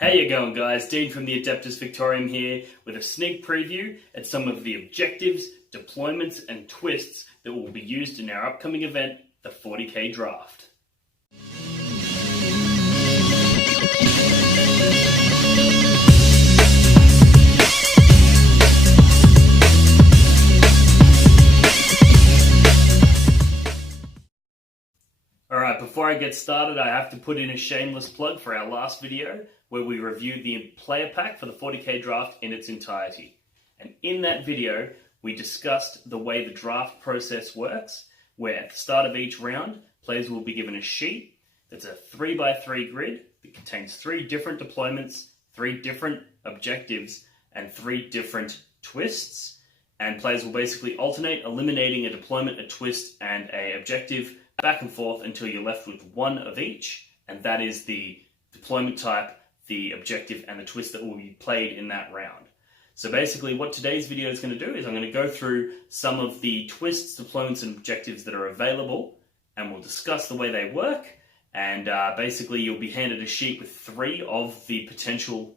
How you going, guys? Dean from the Adeptus Victorium here with a sneak preview at some of the objectives, deployments and twists that will be used in our upcoming event, the 40k Draft. Alright, before I get started, I have to put in a shameless plug for our last video where we reviewed the player pack for the 40k Draft in its entirety. And in that video, we discussed the way the draft process works, where at the start of each round, players will be given a sheet that's a 3x3 grid that contains 3 different deployments, 3 different objectives, and 3 different twists. And players will basically alternate eliminating a deployment, a twist, and an objective back and forth until you're left with one of each, and that is the deployment type, the objective, and the twist that will be played in that round. So basically what today's video is going to do is I'm going to go through some of the twists, deployments, and objectives that are available, and we'll discuss the way they work, and basically you'll be handed a sheet with 3 of the potential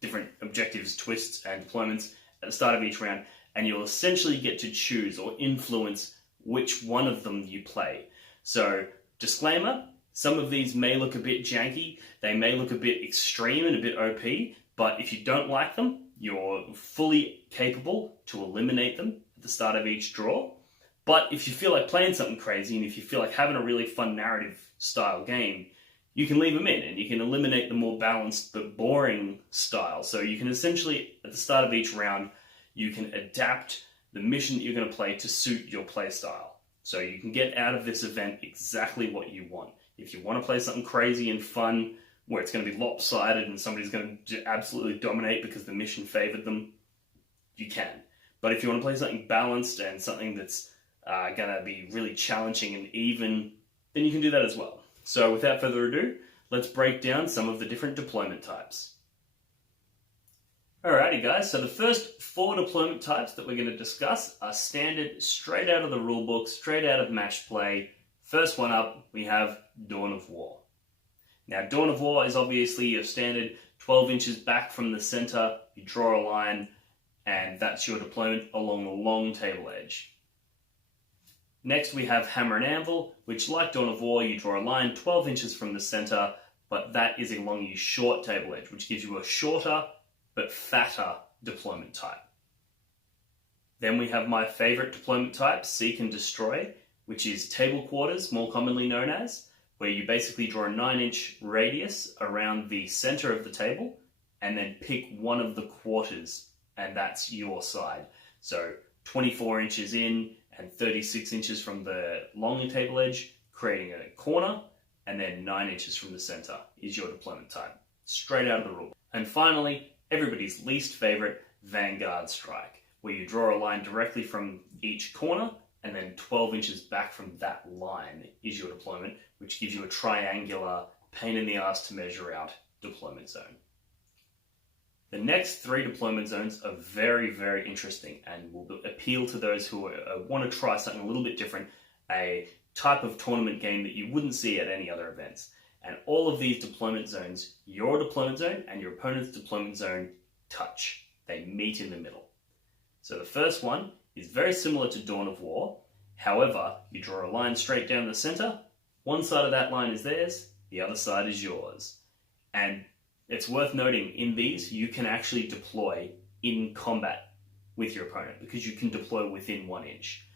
different objectives, twists, and deployments at the start of each round, and you'll essentially get to choose or influence which one of them you play. So, disclaimer, some of these may look a bit janky, they may look a bit extreme and a bit OP, but if you don't like them, you're fully capable to eliminate them at the start of each draw. But if you feel like playing something crazy, and if you feel like having a really fun narrative style game, you can leave them in, and you can eliminate the more balanced but boring style. So you can essentially, at the start of each round, you can adapt the mission that you're going to play to suit your play style. So you can get out of this event exactly what you want. If you want to play something crazy and fun, where it's going to be lopsided and somebody's going to absolutely dominate because the mission favored them, you can. But if you want to play something balanced and something that's going to be really challenging and even, then you can do that as well. So without further ado, let's break down some of the different deployment types. Alrighty guys, so the first 4 deployment types that we're going to discuss are standard, straight out of the rulebook, straight out of match play. First one up, we have Dawn of War. Now Dawn of War is obviously your standard 12 inches back from the center, you draw a line, and that's your deployment along the long table edge. Next we have Hammer and Anvil, which like Dawn of War, you draw a line 12 inches from the center, but that is along your short table edge, which gives you a shorter but fatter deployment type. Then we have my favorite deployment type, Seek and Destroy, which is table quarters, more commonly known as, where you basically draw a 9-inch radius around the center of the table and then pick one of the quarters, and that's your side. So 24 inches in and 36 inches from the long table edge, creating a corner, and then 9 inches from the center is your deployment type, straight out of the rule. And finally, everybody's least favorite, Vanguard Strike, where you draw a line directly from each corner and then 12 inches back from that line is your deployment, which gives you a triangular, pain in the ass to measure out deployment zone. The next 3 deployment zones are very, very interesting and will appeal to those who want to try something a little bit different, a type of tournament game that you wouldn't see at any other events. And all of these deployment zones, your deployment zone and your opponent's deployment zone touch. They meet in the middle. So the first one is very similar to Dawn of War. However, you draw a line straight down the center. One side of that line is theirs, the other side is yours. And it's worth noting, in these, you can actually deploy in combat with your opponent because you can deploy within 1 inch.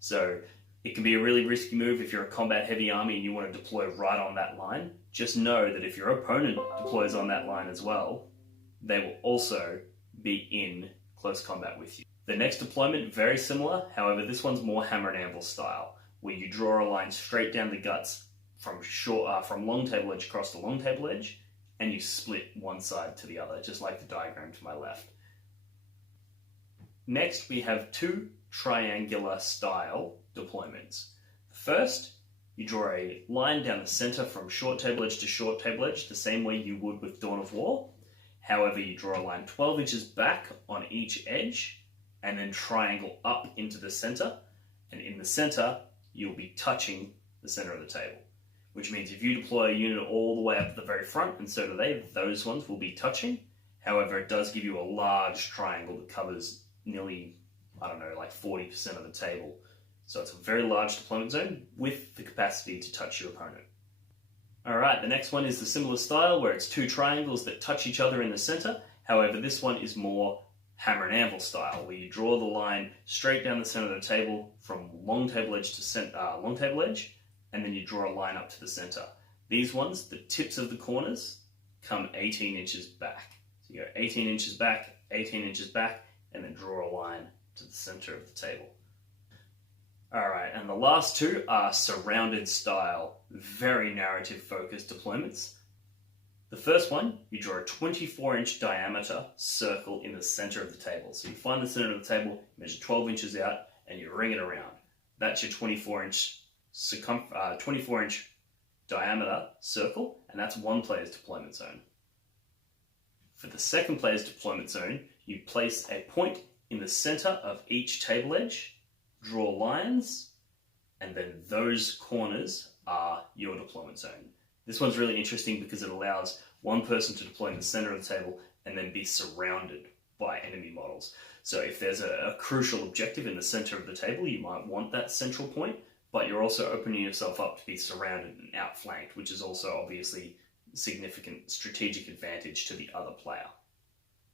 So it can be a really risky move if you're a combat heavy army and you want to deploy right on that line. Just know that if your opponent deploys on that line as well, they will also be in close combat with you. The next deployment, very similar, however this one's more Hammer and Anvil style, where you draw a line straight down the guts from long table edge across the long table edge, and you split one side to the other, just like the diagram to my left. Next, we have 2 triangular style deployments. First, you draw a line down the center from short table edge to short table edge, the same way you would with Dawn of War. However, you draw a line 12 inches back on each edge, and then triangle up into the center. And in the center, you'll be touching the center of the table. which means if you deploy a unit all the way up to the very front, and so do they, those ones will be touching. However, it does give you a large triangle that covers nearly, like 40% of the table. So it's a very large deployment zone with the capacity to touch your opponent. Alright, the next one is the similar style where it's two triangles that touch each other in the center. However, this one is more hammer and anvil style, where you draw the line straight down the center of the table from long table edge to long table edge, and then you draw a line up to the center. These ones, the tips of the corners, come 18 inches back. So you go 18 inches back, 18 inches back, and then draw a line to the center of the table. Alright, and the last two are surrounded style, very narrative focused deployments. The first one, you draw a 24-inch diameter circle in the center of the table. So you find the center of the table, measure 12 inches out, and you ring it around. That's your 24-inch diameter circle, and that's one player's deployment zone. For the second player's deployment zone, you place a point in the center of each table edge, draw lines, and then those corners are your deployment zone. This one's really interesting because it allows one person to deploy in the center of the table and then be surrounded by enemy models. So if there's a crucial objective in the center of the table, you might want that central point, but you're also opening yourself up to be surrounded and outflanked, which is also obviously significant strategic advantage to the other player.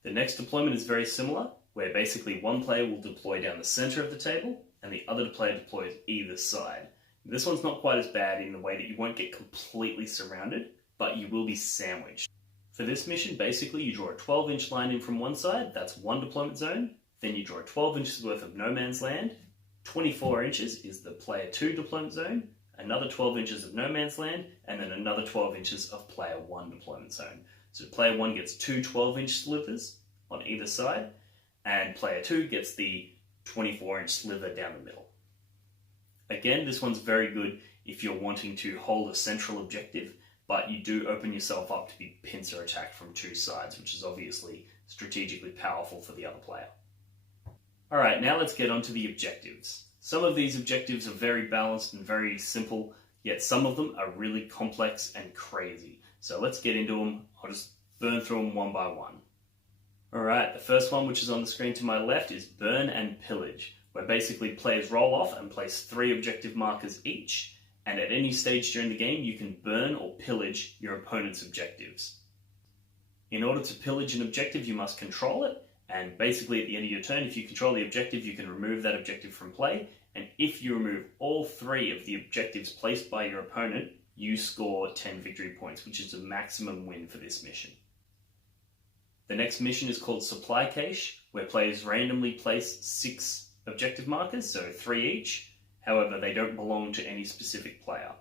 The next deployment is very similar, where basically one player will deploy down the center of the table and the other player deploys either side. This one's not quite as bad in the way that you won't get completely surrounded, but you will be sandwiched. For this mission, basically you draw a 12-inch line in from one side, that's one deployment zone, then you draw 12 inches worth of no man's land, 24 inches is the player 2 deployment zone, another 12 inches of no man's land, and then another 12 inches of player 1 deployment zone. So player 1 gets two 12-inch slivers on either side, and player 2 gets the 24-inch sliver down the middle. Again, this one's very good if you're wanting to hold a central objective, but you do open yourself up to be pincer attacked from two sides, which is obviously strategically powerful for the other player. Alright, now let's get on to the objectives. Some of these objectives are very balanced and very simple, yet some of them are really complex and crazy. So let's get into them. I'll just burn through them one by one. Alright, the first one, which is on the screen to my left, is Burn and Pillage, where basically players roll off and place 3 objective markers each, and at any stage during the game you can burn or pillage your opponent's objectives. In order to pillage an objective, you must control it, and basically at the end of your turn, if you control the objective, you can remove that objective from play, and if you remove all 3 of the objectives placed by your opponent, you score 10 victory points, which is a maximum win for this mission. The next mission is called Supply Cache, where players randomly place 6 objective markers, so 3 each. However, they don't belong to any specific player.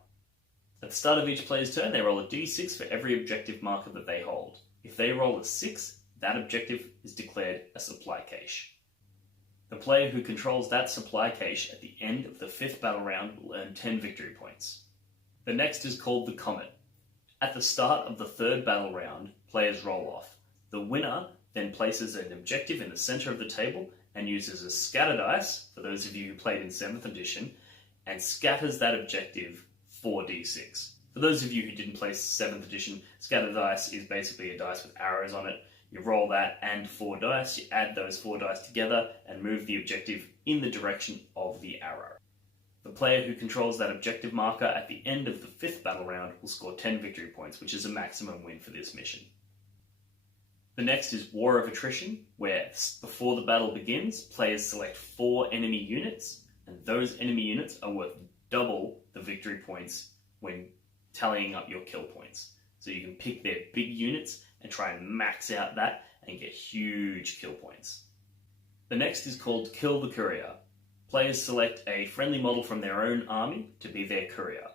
At the start of each player's turn, they roll a d6 for every objective marker that they hold. If they roll a 6, that objective is declared a supply cache. The player who controls that supply cache at the end of the 5th battle round will earn 10 victory points. The next is called the Comet. At the start of the 3rd battle round, players roll off. The winner then places an objective in the center of the table and uses a scatter dice, for those of you who played in 7th edition, and scatters that objective 4d6. For those of you who didn't play 7th edition, scatter dice is basically a dice with arrows on it. You roll that and 4 dice, you add those 4 dice together and move the objective in the direction of the arrow. The player who controls that objective marker at the end of the 5th battle round will score 10 victory points, which is a maximum win for this mission. The next is War of Attrition, where before the battle begins, players select 4 enemy units, and those enemy units are worth double the victory points when tallying up your kill points. So you can pick their big units and try and max out that and get huge kill points. The next is called Kill the Courier. Players select a friendly model from their own army to be their courier.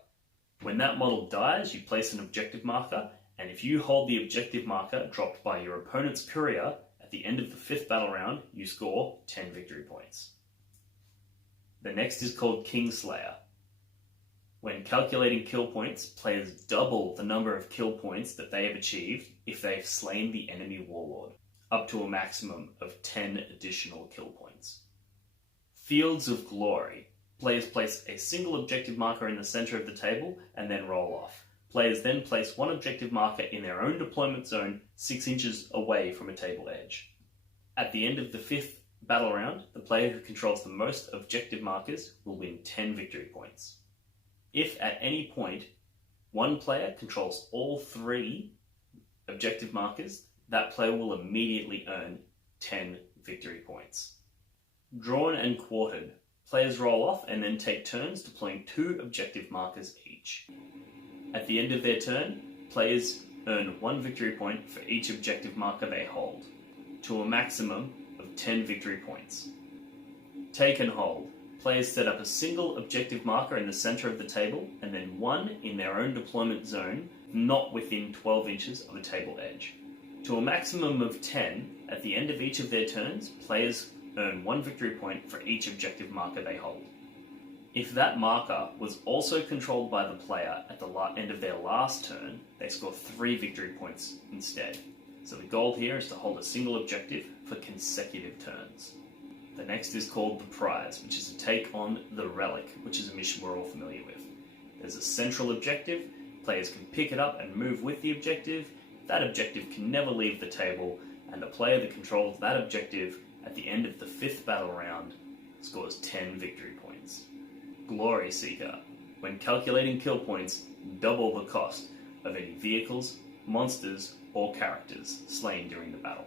When that model dies, you place an objective marker, and if you hold the objective marker dropped by your opponent's courier at the end of the 5th battle round, you score 10 victory points. The next is called Kingslayer. When calculating kill points, players double the number of kill points that they have achieved if they've slain the enemy warlord, up to a maximum of 10 additional kill points. Fields of Glory. Players place a single objective marker in the center of the table and then roll off. Players then place one objective marker in their own deployment zone 6 inches away from a table edge. At the end of the 5th battle round, the player who controls the most objective markers will win 10 victory points. If at any point one player controls all 3 objective markers, that player will immediately earn 10 victory points. Drawn and quartered. Players roll off and then take turns deploying 2 objective markers each. At the end of their turn, players earn 1 victory point for each objective marker they hold, to a maximum of 10 victory points. Take and hold. Players set up a single objective marker in the center of the table and then 1 in their own deployment zone, not within 12 inches of a table edge. To a maximum of 10, at the end of each of their turns, players earn 1 victory point for each objective marker they hold. If that marker was also controlled by the player at the end of their last turn, they score 3 victory points instead. So the goal here is to hold a single objective for consecutive turns. The next is called the prize, which is a take on the relic, which is a mission we're all familiar with. There's a central objective, players can pick it up and move with the objective. That objective can never leave the table, and the player that controls that objective at the end of the 5th battle round scores 10 victory points. Glory Seeker. When calculating kill points, double the cost of any vehicles, monsters, or characters slain during the battle.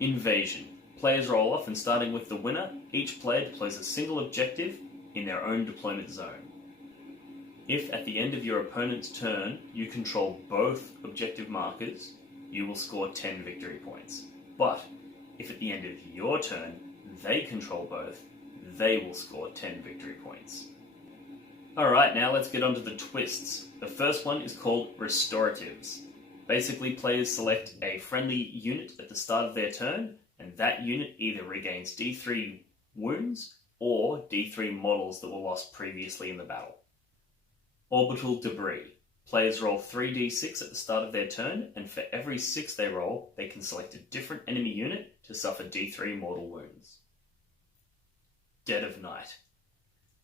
Invasion. Players roll off, and starting with the winner, each player deploys a single objective in their own deployment zone. If at the end of your opponent's turn you control both objective markers, you will score 10 victory points. But if at the end of your turn they control both, they will score 10 victory points. Alright, now let's get on to the twists. The first one is called Restoratives. Basically, players select a friendly unit at the start of their turn, and that unit either regains D3 wounds or D3 models that were lost previously in the battle. Orbital Debris. Players roll 3d6 at the start of their turn, and for every 6 they roll, they can select a different enemy unit to suffer D3 mortal wounds. Dead of Night.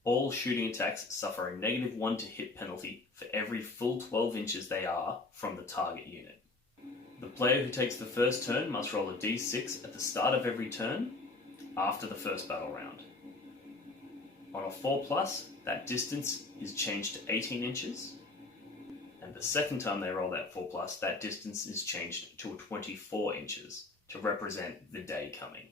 All shooting attacks suffer a -1 to hit penalty for every full 12 inches they are from the target unit. The player who takes the first turn must roll a d6 at the start of every turn after the first battle round. On a 4+, that distance is changed to 18 inches, and the second time they roll that 4+, that distance is changed to 24 inches to represent the day coming.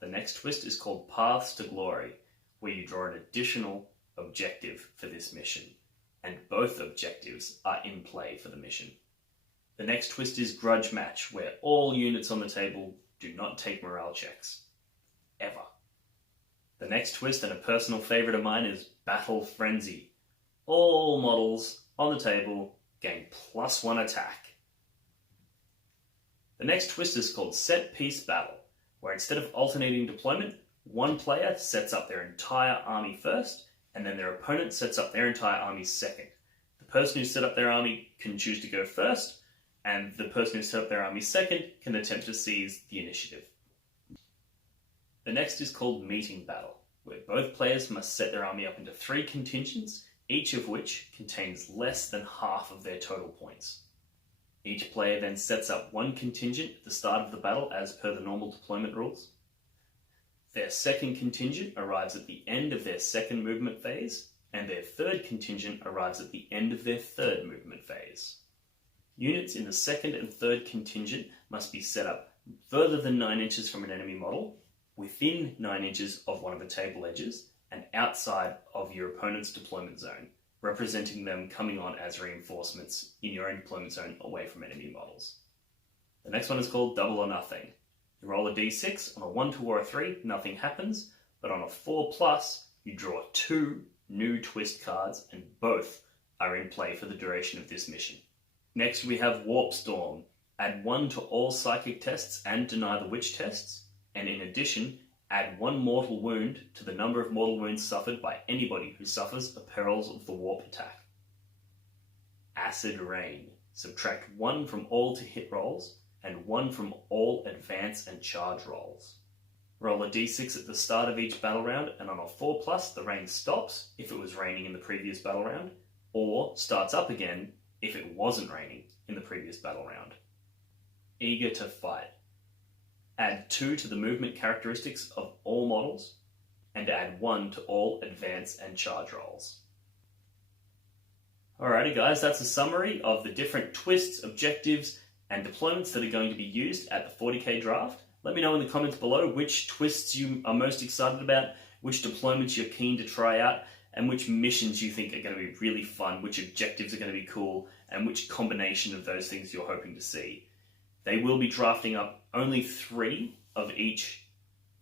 The next twist is called Paths to Glory, where you draw an additional objective for this mission, and both objectives are in play for the mission. The next twist is Grudge Match, where all units on the table do not take morale checks. Ever. The next twist, and a personal favourite of mine, is Battle Frenzy. All models on the table gain +1 attack. The next twist is called Set Piece Battle, where instead of alternating deployment, one player sets up their entire army first, and then their opponent sets up their entire army second. The person who set up their army can choose to go first, and the person who set up their army second can attempt to seize the initiative. The next is called Meeting Battle, where both players must set their army up into 3 contingents, each of which contains less than half of their total points. Each player then sets up 1 contingent at the start of the battle as per the normal deployment rules. Their second contingent arrives at the end of their second movement phase, and their third contingent arrives at the end of their third movement phase. Units in the second and third contingent must be set up further than 9 inches from an enemy model, within 9 inches of one of the table edges, and outside of your opponent's deployment zone, representing them coming on as reinforcements in your own deployment zone away from enemy models. The next one is called Double or Nothing. You roll a d6, on a 1, 2, or a 3, nothing happens, but on a 4+, you draw 2 new twist cards, and both are in play for the duration of this mission. Next we have Warp Storm. Add 1 to all psychic tests and deny the witch tests, and in addition, add 1 mortal wound to the number of mortal wounds suffered by anybody who suffers the perils of the warp attack. Acid Rain. Subtract 1 from all to hit rolls, and 1 from all advance and charge rolls. Roll a d6 at the start of each battle round, and on a 4+, the rain stops if it was raining in the previous battle round, or starts up again if it wasn't raining in the previous battle round. Eager to fight. Add 2 to the movement characteristics of all models, and add 1 to all advance and charge rolls. Alrighty guys, that's a summary of the different twists, objectives, and deployments that are going to be used at the 40k draft. Let me know in the comments below which twists you are most excited about, which deployments you're keen to try out, and which missions you think are going to be really fun, which objectives are going to be cool, and which combination of those things you're hoping to see. They will be drafting up only 3 of each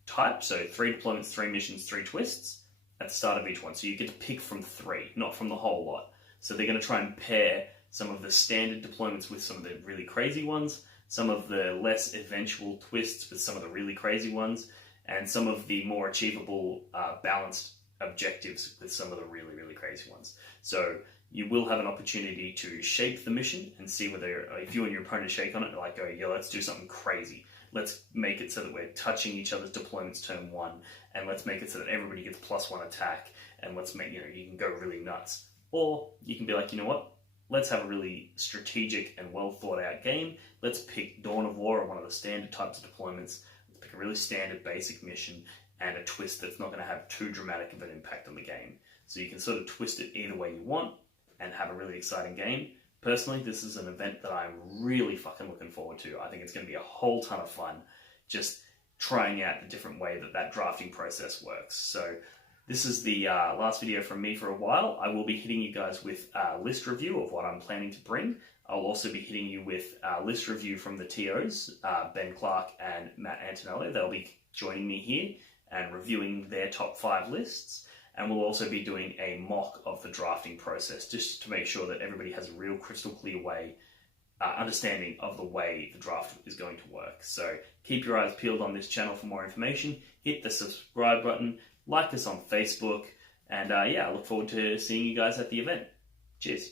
type, so 3 deployments, 3 missions, 3 twists at the start of each one. So you get to pick from 3, not from the whole lot. So they're going to try and pair some of the standard deployments with some of the really crazy ones, some of the less eventual twists with some of the really crazy ones, and some of the more achievable, balanced objectives with some of the really, really crazy ones. So you will have an opportunity to shape the mission and see whether, if you and your opponent shake on it, like go, yeah, let's do something crazy. Let's make it so that we're touching each other's deployments turn 1, and let's make it so that everybody gets +1 attack, and let's make, you can go really nuts. Or you can be like, you know what? Let's have a really strategic and well thought out game. Let's pick Dawn of War or one of the standard types of deployments. Let's pick a really standard basic mission and a twist that's not going to have too dramatic of an impact on the game. So you can sort of twist it either way you want and have a really exciting game. Personally, this is an event that I'm really fucking looking forward to. I think it's going to be a whole ton of fun just trying out the different way that that drafting process works. So this is the last video from me for a while. I will be hitting you guys with a list review of what I'm planning to bring. I'll also be hitting you with a list review from the TOs, Ben Clark and Matt Antonello. They'll be joining me here and reviewing their top 5 lists. And we'll also be doing a mock of the drafting process, just to make sure that everybody has a real crystal clear understanding of the way the draft is going to work. So keep your eyes peeled on this channel for more information. Hit the subscribe button. Like us on Facebook, and yeah, I look forward to seeing you guys at the event. Cheers.